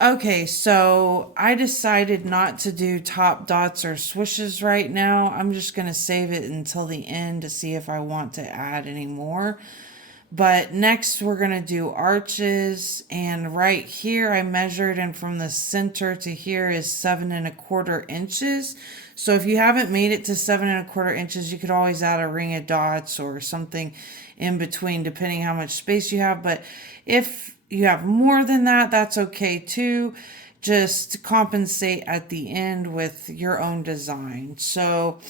Okay, so I decided not to do top dots or swishes right now. I'm just going to save it until the end to see if I want to add any more. But next we're going to do arches, and right here I measured, and from the center to here is 7¼ inches. So if you haven't made it to 7¼ inches, you could always add a ring of dots or something in between depending how much space you have. But if you have more than that, that's okay too. Just compensate at the end with your own design. So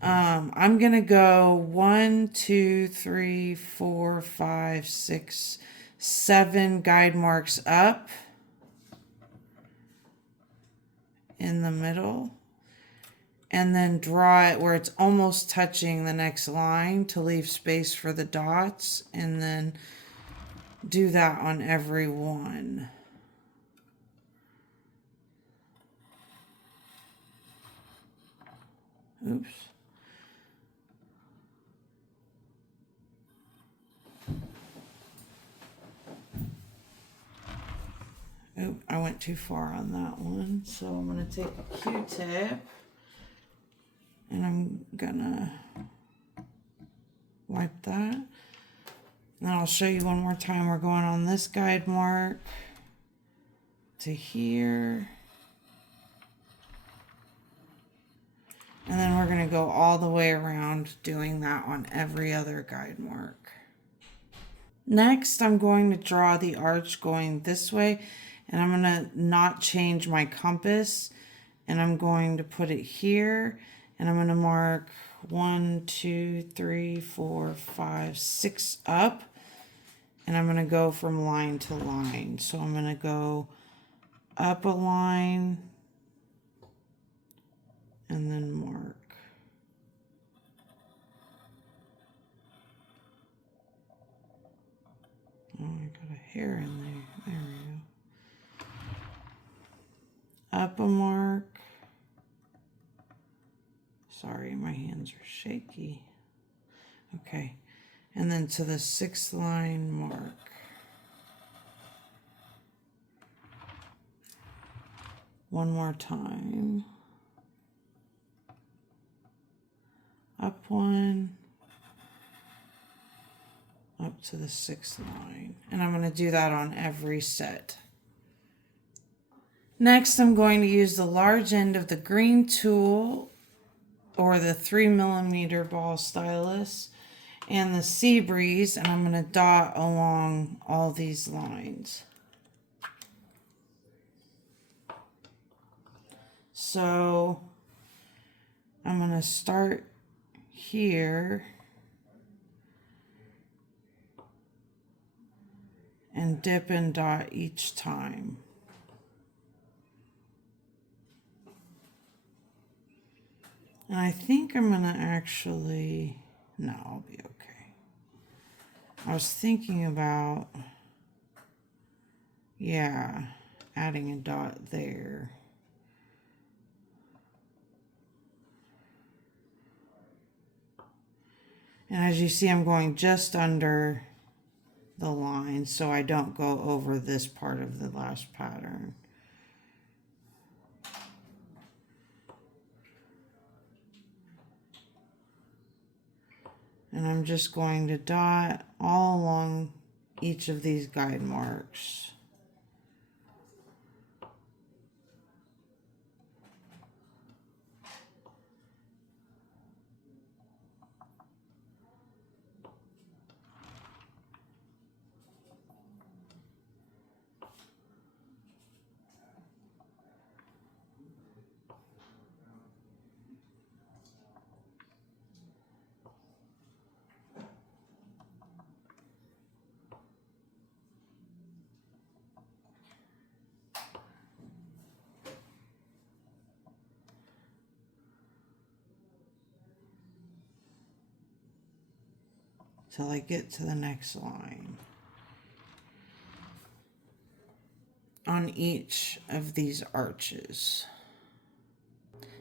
I'm gonna go 1, 2, 3, 4, 5, 6, 7 guide marks up in the middle, and then draw it where it's almost touching the next line to leave space for the dots, and then do that on every one. Oops. Oop, I went too far on that one. So I'm going to take a Q-tip and I'm going to wipe that. And then I'll show you one more time. We're going on this guide mark to here. And then we're going to go all the way around doing that on every other guide mark. Next, I'm going to draw the arch going this way, and I'm going to not change my compass, and I'm going to put it here, and I'm going to mark 1, 2, 3, 4, 5, 6 up, and I'm going to go from line to line. So I'm going to go up a line and then mark. Oh, I got a hair in there. There we go. Up a mark. Sorry, my hands are shaky. Okay. And then to the 6th line mark. One more time. Up one. Up to the 6th line. And I'm going to do that on every set. Next, I'm going to use the large end of the green tool or the 3mm ball stylus and the sea breeze, and I'm going to dot along all these lines. So I'm going to start here and dip and dot each time. And I think I'm going to actually, no, I'll be okay. I was thinking about, yeah, adding a dot there. And as you see, I'm going just under the line so I don't go over this part of the last pattern. And I'm just going to dot all along each of these guide marks. Till I get to the next line on each of these arches.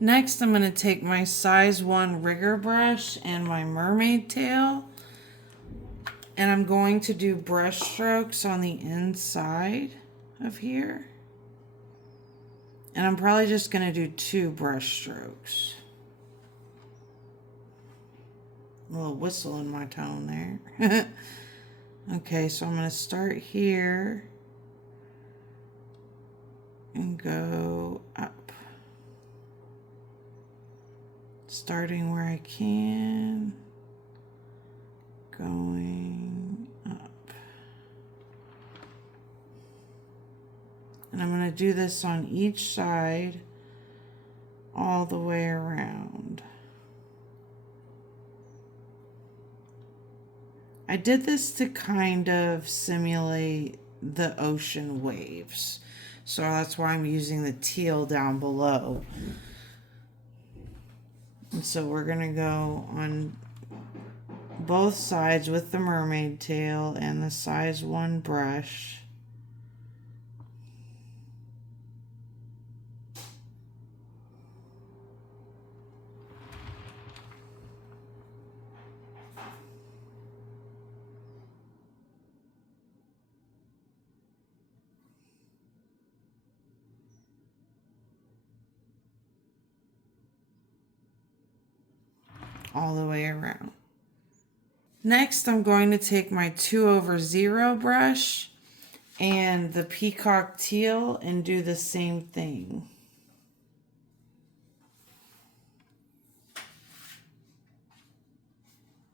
Next, I'm going to take my size 1 rigger brush and my mermaid tail, and I'm going to do brush strokes on the inside of here. And I'm probably just going to do 2 brush strokes. A little whistle in my tone there. Okay, so I'm going to start here and go up. Starting where I can, going up. And I'm going to do this on each side all the way around. I did this to kind of simulate the ocean waves. So that's why I'm using the teal down below. And so we're going to go on both sides with the mermaid tail and the size 1 brush. All the way around. Next, I'm going to take my 2/0 brush and the peacock teal and do the same thing.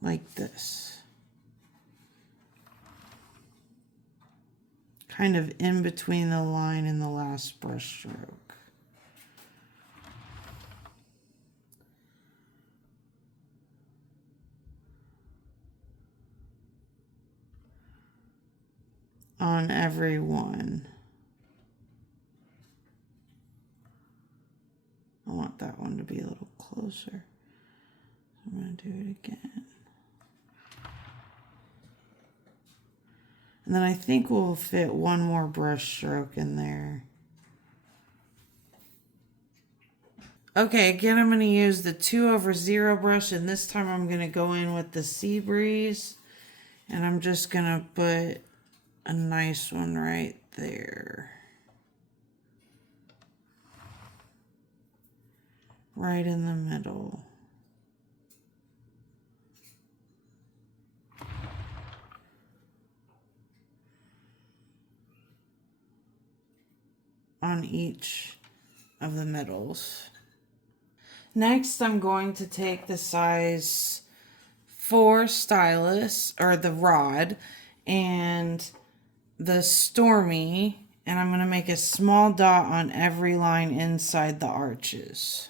Like this. Kind of in between the line and the last brush stroke. On every one. I want that one to be a little closer. I'm going to do it again. And then I think we'll fit 1 more brush stroke in there. Okay, again, I'm going to use the 2/0 brush, and this time I'm going to go in with the Sea Breeze, and I'm just going to put a nice one right there. Right in the middle. On each of the middles. Next, I'm going to take the size 4 stylus, or the rod, and the Stormy, and I'm going to make a small dot on every line inside the arches.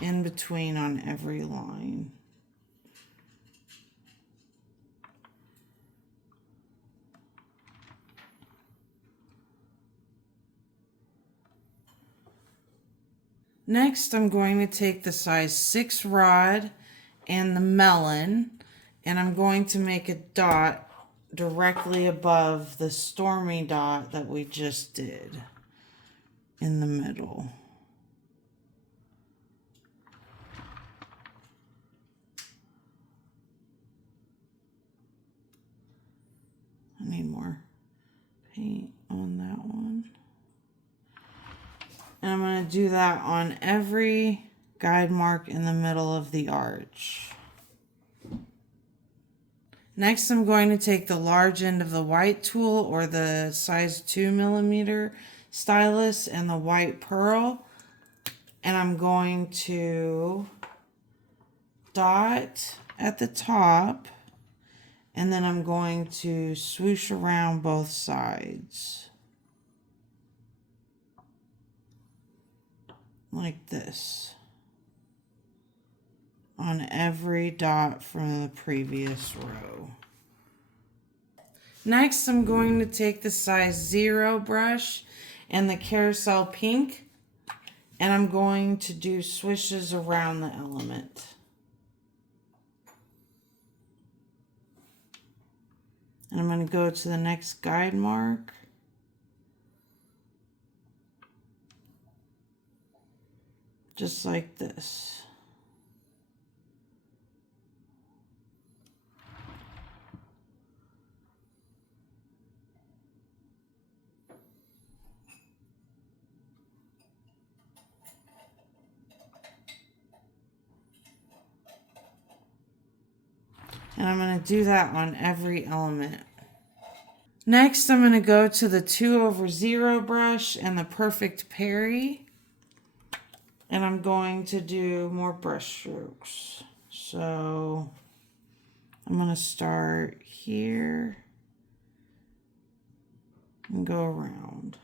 In between on every line. Next, I'm going to take the size 6 rod and the melon, and I'm going to make a dot directly above the Stormy dot that we just did in the middle. I need more paint on that one. And I'm going to do that on every guide mark in the middle of the arch. Next, I'm going to take the large end of the white tool, or the size 2mm stylus, and the white pearl, and I'm going to dot at the top, and then I'm going to swoosh around both sides. Like this. On every dot from the previous row. Next, I'm going to take the size 0 brush and the carousel pink, and I'm going to do swishes around the element. And I'm going to go to the next guide mark. Just like this. And I'm going to do that on every element. Next, I'm going to go to the 2/0 brush and the Perfect Perry. And I'm going to do more brush strokes. So I'm going to start here and go around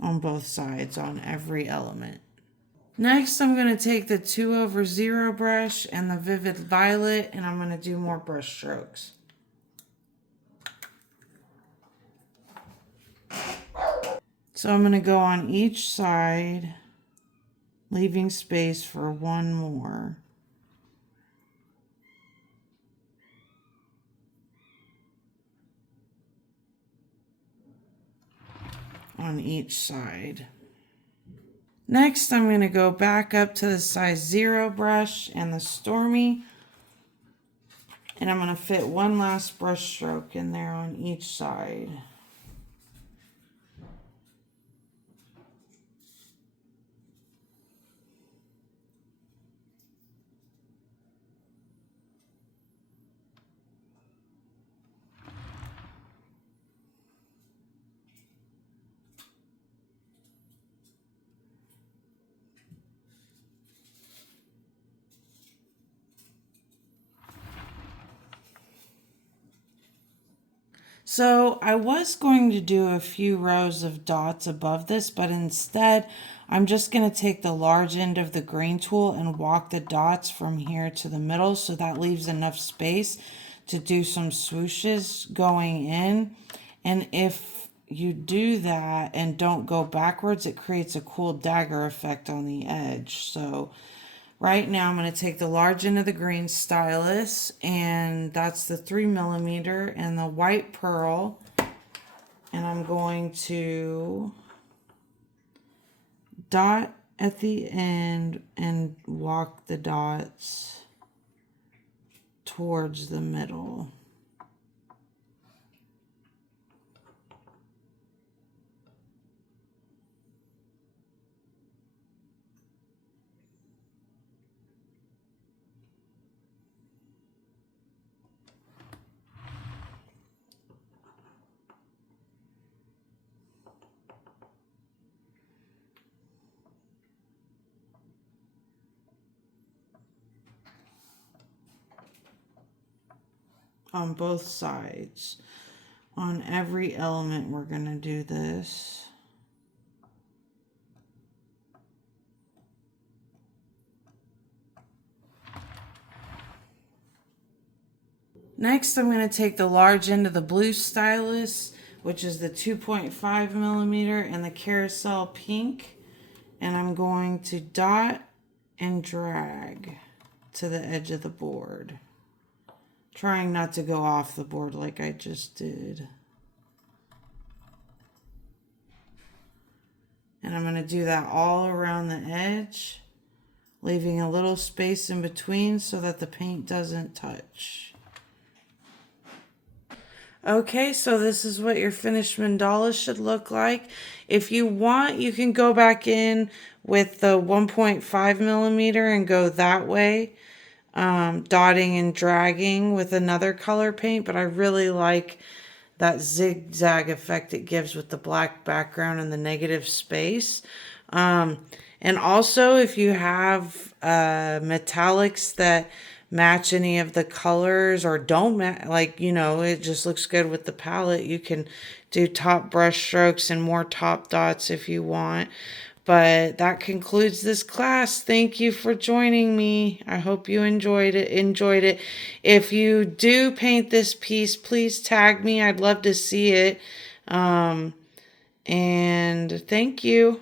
on both sides on every element. Next, I'm going to take the 2/0 brush and the Vivid Violet, and I'm going to do more brush strokes. So I'm going to go on each side, leaving space for one more. On each side. Next, I'm going to go back up to the size 0 brush and the Stormy, and I'm going to fit one last brush stroke in there on each side. So I was going to do a few rows of dots above this, but instead I'm just going to take the large end of the green tool and walk the dots from here to the middle, so that leaves enough space to do some swooshes going in. And if you do that and don't go backwards, it creates a cool dagger effect on the edge. So right now I'm going to take the large end of the green stylus, and that's the 3mm, and the white pearl, and I'm going to dot at the end and walk the dots towards the middle. On both sides. On every element we're going to do this. Next, I'm going to take the large end of the blue stylus, which is the 2.5mm, and the carousel pink, and I'm going to dot and drag to the edge of the board, trying not to go off the board like I just did. And I'm going to do that all around the edge, leaving a little space in between so that the paint doesn't touch. Okay, so this is what your finished mandala should look like. If you want, you can go back in with the 1.5mm and go that way, dotting and dragging with another color paint, but I really like that zigzag effect it gives with the black background and the negative space. And also, if you have metallics that match any of the colors or don't like, you know, it just looks good with the palette, you can do top brush strokes and more top dots if you want. But that concludes this class. Thank you for joining me. I hope you enjoyed it. If you do paint this piece, please tag me. I'd love to see it. And thank you.